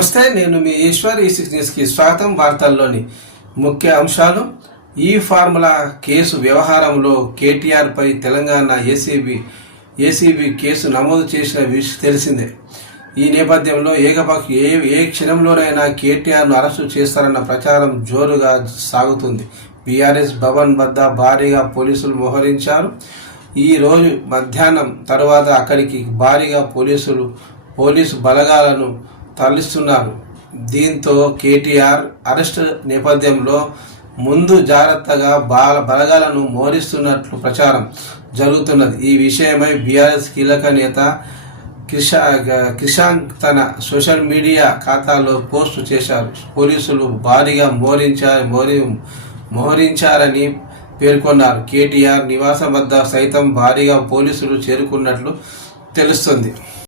నమస్తే, నేను మీ ఈశ్వర్. ఈ6 న్యూస్కి స్వాగతం. వార్తల్లోని ముఖ్య అంశాలు. ఈ ఫార్ములా కేసు వ్యవహారంలో కేటీఆర్పై తెలంగాణ ఏసీబీ కేసు నమోదు చేసిన విషయం తెలిసిందే. ఈ నేపథ్యంలో ఏ క్షణంలోనైనా కేటీఆర్ను అరెస్టు చేస్తారన్న ప్రచారం జోరుగా సాగుతుంది. బీఆర్ఎస్ భవన్ వద్ద భారీగా పోలీసులు మోహరించారు. ఈ రోజు మధ్యాహ్నం తర్వాత అక్కడికి భారీగా పోలీసు బలగాలను తరలిస్తున్నారు. దీంతో కేటీఆర్ అరెస్టు నేపథ్యంలో ముందు జాగ్రత్తగా బలగాలను మోహరిస్తున్నట్లు ప్రచారం జరుగుతున్నది. ఈ విషయమై బీఆర్ఎస్ కీలక నేత క్రిషాంక్ తన సోషల్ మీడియా ఖాతాలో పోస్టు చేశారు. పోలీసులు భారీగా మోహరించారని పేర్కొన్నారు. కేటీఆర్ నివాసం వద్ద సైతం భారీగా పోలీసులు చేరుకున్నట్లు తెలుస్తుంది.